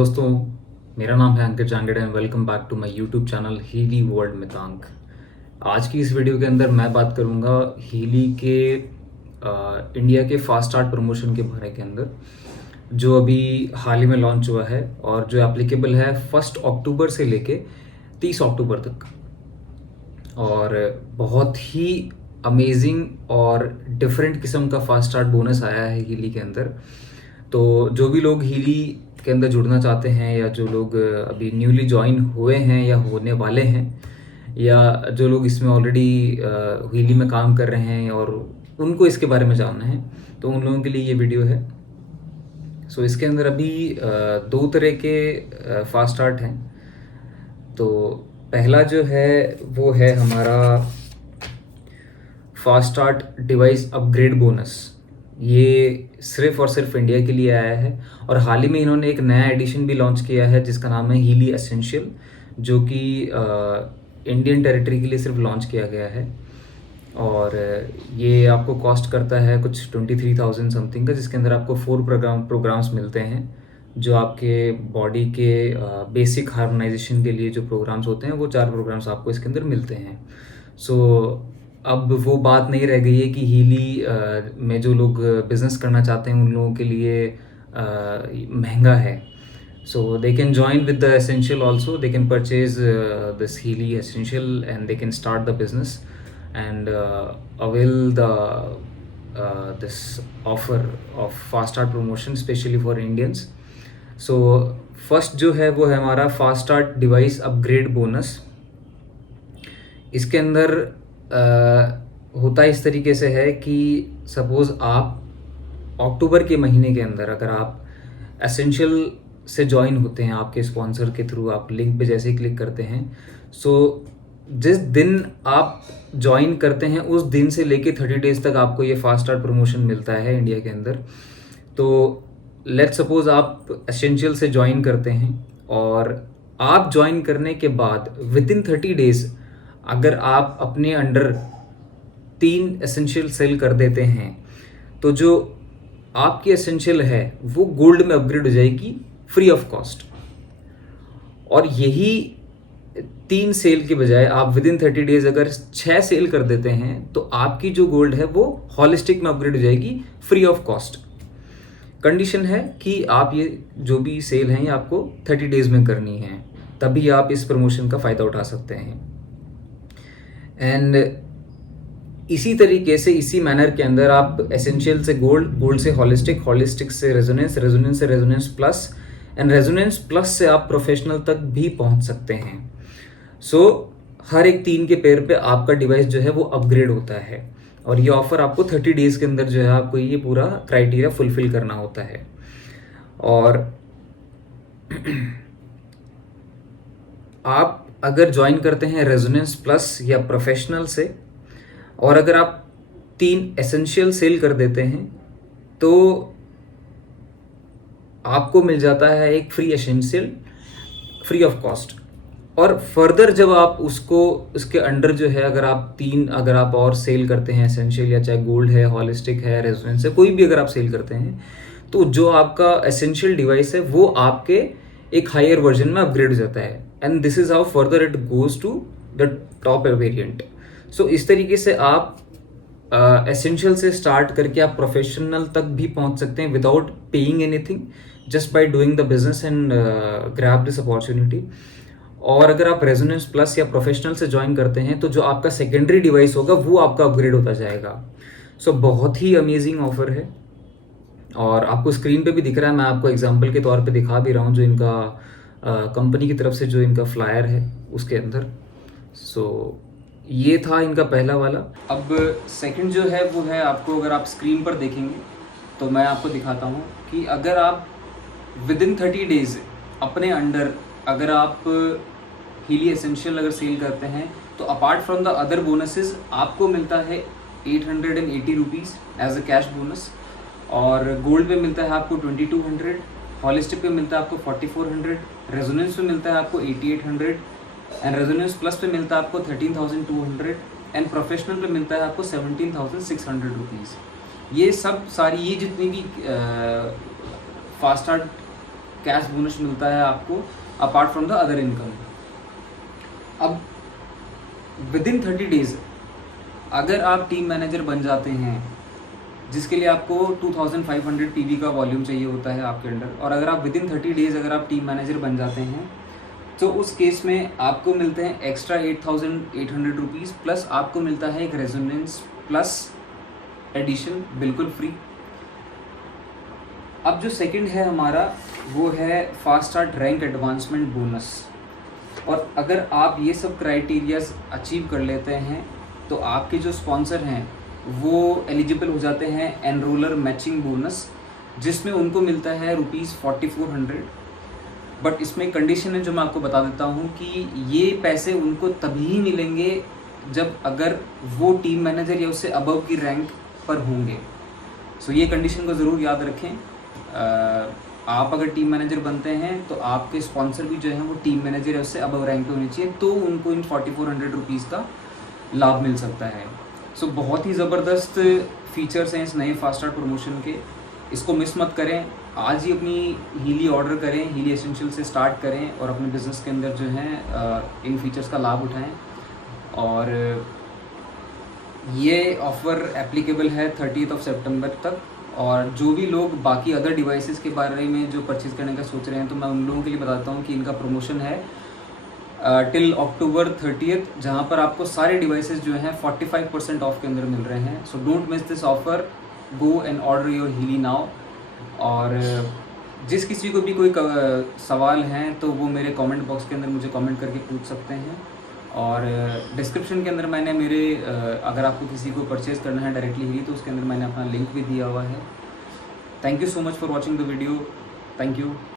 दोस्तों, मेरा नाम है Ankit Jangde and welcome back to my YouTube channel Healy world Mitank. आज की इस वीडियो के अंदर मैं बात करूंगा हीली के इंडिया के फास्ट स्टार्ट प्रमोशन के बारे के अंदर, जो अभी हाल ही में लॉन्च हुआ है और जो एप्लीकेबल है 1 अक्टूबर से लेके 30 अक्टूबर तक। और बहुत ही अमेजिंग और डिफरेंट किस्म का फास्ट स्टार्ट बोनस आया है हीली के अंदर। तो जो भी लोग हीली के अंदर जुड़ना चाहते हैं, या जो लोग अभी न्यूली ज्वाइन हुए हैं या होने वाले हैं, या जो लोग इसमें ऑलरेडी हीली में काम कर रहे हैं और उनको इसके बारे में जानना है, तो उन लोगों के लिए ये वीडियो है। सो इसके अंदर अभी 2 तरह के फास्ट स्टार्ट हैं। तो पहला जो है वो है हमारा fast start device upgrade bonus. ये सिर्फ और सिर्फ इंडिया के लिए आया है और हाल ही में इन्होंने एक नया एडिशन भी लॉन्च किया है जिसका नाम है हीली एसेंशियल, जो कि इंडियन टेरिटरी के लिए सिर्फ लॉन्च किया गया है। और ये आपको कॉस्ट करता है कुछ 23,000 समथिंग का, जिसके अंदर आपको 4 प्रोग्राम्स मिलते हैं, जो आपके बॉडी के बेसिक हार्मोनाइजेशन के लिए जो प्रोग्राम्स होते हैं, वो 4 प्रोग्राम्स आपको इसके अंदर मिलते हैं। सो अब वो बात नहीं रह गई है कि हीली में जो लोग बिजनेस करना चाहते हैं उन लोगों के लिए महंगा है। So they can join with the essential also, they can purchase this Healy essential and they can start the business and avail the this offer of fast start promotion specially for Indians. So first जो है वो है हमारा fast start device upgrade bonus. इसके अंदर होता इस तरीके से है कि सपोज़ आप अक्टूबर के महीने के अंदर अगर आप एसेंशियल से ज्वाइन होते हैं, आपके स्पॉन्सर के थ्रू आप लिंक पे जैसे ही क्लिक करते हैं, सो जिस दिन आप ज्वाइन करते हैं उस दिन से लेके 30 डेज तक आपको ये फास्ट स्टार्ट प्रमोशन मिलता है इंडिया के अंदर। तो लेट्स सपोज आप एसेंशियल से ज्वाइन करते हैं और आप ज्वाइन करने के बाद विद इन 30 डेज अगर आप अपने अंडर 3 एसेंशियल सेल कर देते हैं, तो जो आपकी एसेंशियल है वो गोल्ड में अपग्रेड हो जाएगी फ्री ऑफ कॉस्ट। और यही 3 सेल के बजाय आप विद इन 30 डेज अगर 6 सेल कर देते हैं, तो आपकी जो गोल्ड है वो हॉलिस्टिक में अपग्रेड हो जाएगी फ्री ऑफ कॉस्ट। कंडीशन है कि आप ये जो भी सेल हैं ये आपको 30 डेज में करनी है, तभी आप इस प्रमोशन का फ़ायदा उठा सकते हैं। एंड इसी तरीके से इसी मैनर के अंदर आप एसेंशियल से गोल्ड, गोल्ड से हॉलिस्टिक, हॉलिस्टिक से रेजोनेंस, रेजोनेंस से resonance plus and resonance plus से आप प्रोफेशनल तक भी पहुंच सकते हैं। सो हर एक 3 के पेयर पे आपका डिवाइस जो है वो अपग्रेड होता है और ये ऑफर आपको 30 डेज के अंदर जो है आपको ये पूरा क्राइटेरिया फुलफिल करना होता है। और आप अगर ज्वाइन करते हैं रेजोनेंस प्लस या प्रोफेशनल से, और अगर आप 3 एसेंशियल सेल कर देते हैं, तो आपको मिल जाता है एक free essential free of cost. और फर्दर जब आप उसको उसके अंडर जो है अगर आप और सेल करते हैं एसेंशियल, या चाहे गोल्ड है, हॉलिस्टिक है, रेजोनेंस है, कोई भी अगर आप सेल करते हैं, तो जो आपका एसेंशियल डिवाइस है वो आपके एक हायर वर्जन में अपग्रेड हो जाता है। And this is how further it goes to the top variant. So इस तरीके से आप एसेंशियल से स्टार्ट करके आप प्रोफेशनल तक भी पहुंच सकते हैं without paying anything, just by doing the business and grab this opportunity. और अगर आप रेजोनेंस प्लस या प्रोफेशनल से ज्वाइन करते हैं, तो जो आपका सेकेंडरी डिवाइस होगा वो आपका अपग्रेड होता जाएगा। सो बहुत ही अमेजिंग ऑफर है और आपको स्क्रीन पे भी दिख रहा है, मैं आपको एग्जांपल के तौर पे दिखा भी रहा हूँ, जो इनका कंपनी की तरफ से जो इनका फ्लायर है उसके अंदर। सो ये था इनका पहला वाला। अब सेकंड जो है वो है, आपको अगर आप स्क्रीन पर देखेंगे तो मैं आपको दिखाता हूँ कि अगर आप विद इन 30 डेज अपने अंडर अगर आप हीली एसेंशियल अगर सेल करते हैं, तो apart from the other bonuses आपको मिलता है 880 rupees as a cash bonus. और गोल्ड पे मिलता है आपको 2200, हॉलिस्टिक पे मिलता है आपको 4400, रेजोनेंस पे मिलता है आपको 8800 एंड रेजोनेंस प्लस पे मिलता है आपको 13,200 एंड प्रोफेशनल पे मिलता है आपको 17,600 रुपीज़। ये सब सारी ये जितनी भी फास्ट स्टार्ट कैश बोनस मिलता है आपको apart from the other income. अब विद इन 30 डेज अगर आप टीम मैनेजर बन जाते हैं, जिसके लिए आपको 2500 पीवी का वॉल्यूम चाहिए होता है आपके अंडर, और अगर आप विद इन 30 डेज अगर आप टीम मैनेजर बन जाते हैं तो उस केस में आपको मिलते हैं एक्स्ट्रा 8800 रुपीज़, प्लस आपको मिलता है एक रेजोनेंस प्लस एडिशन बिल्कुल फ्री। अब जो सेकंड है हमारा वो है fast start rank advancement bonus. और अगर आप ये सब क्राइटेरियाज अचीव कर लेते हैं तो आपके जो स्पॉन्सर हैं वो एलिजिबल हो जाते हैं एनरोलर मैचिंग बोनस, जिसमें उनको मिलता है ₹4400। बट इसमें कंडीशन है जो मैं आपको बता देता हूँ कि ये पैसे उनको तभी मिलेंगे जब अगर वो टीम मैनेजर या उससे अबव की रैंक पर होंगे। सो ये कंडीशन को ज़रूर याद रखें। आप अगर टीम मैनेजर बनते हैं तो आपके स्पॉन्सर भी जो है वो टीम मैनेजर या उससे अबव रैंक पे होनी चाहिए, तो उनको इन 4400 रुपीज़ का लाभ मिल सकता है। सो बहुत ही ज़बरदस्त फीचर्स हैं इस नए फास्ट स्टार्ट प्रमोशन के, इसको मिस मत करें। आज ही अपनी हीली ऑर्डर करें, हीली एसेंशियल से स्टार्ट करें और अपने बिज़नेस के अंदर जो है इन फीचर्स का लाभ उठाएं। और ये ऑफ़र एप्लीकेबल है 30 सितंबर तक। और जो भी लोग बाकी अदर डिवाइसेस के बारे में जो परचेज़ करने का सोच रहे हैं, तो मैं उन लोगों के लिए बताता हूँ कि इनका प्रमोशन है टिल अक्टूबर 30, जहाँ पर आपको सारे डिवाइसेस जो हैं 45% ऑफ के अंदर मिल रहे हैं। So don't miss this offer, go and order your Healy now. और जिस किसी को भी कोई सवाल हैं तो वो मेरे कमेंट बॉक्स के अंदर मुझे कमेंट करके पूछ सकते हैं। और डिस्क्रिप्शन के अंदर मैंने मेरे अगर आपको किसी को परचेज़ करना है डायरेक्टली हीली, तो उसके अंदर मैंने अपना लिंक भी दिया हुआ है। Thank you so much for watching the video. Thank you.